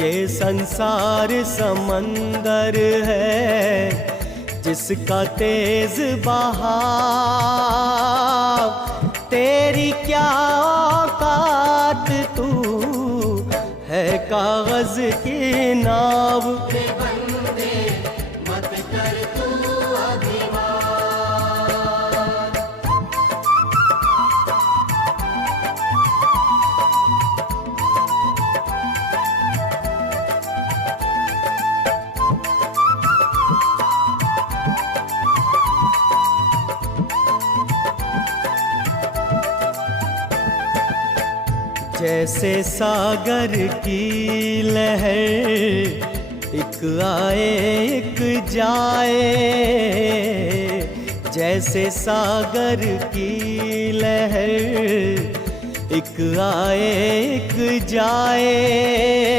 ये संसार समंदर है जिसका तेज बहाव, तेरी क्या औकात, तू है कागज की नाव। बंदे मत कर तू अभिमान। जैसे सागर की लहर एक आए एक जाए, जैसे सागर की लहर एक आए एक जाए।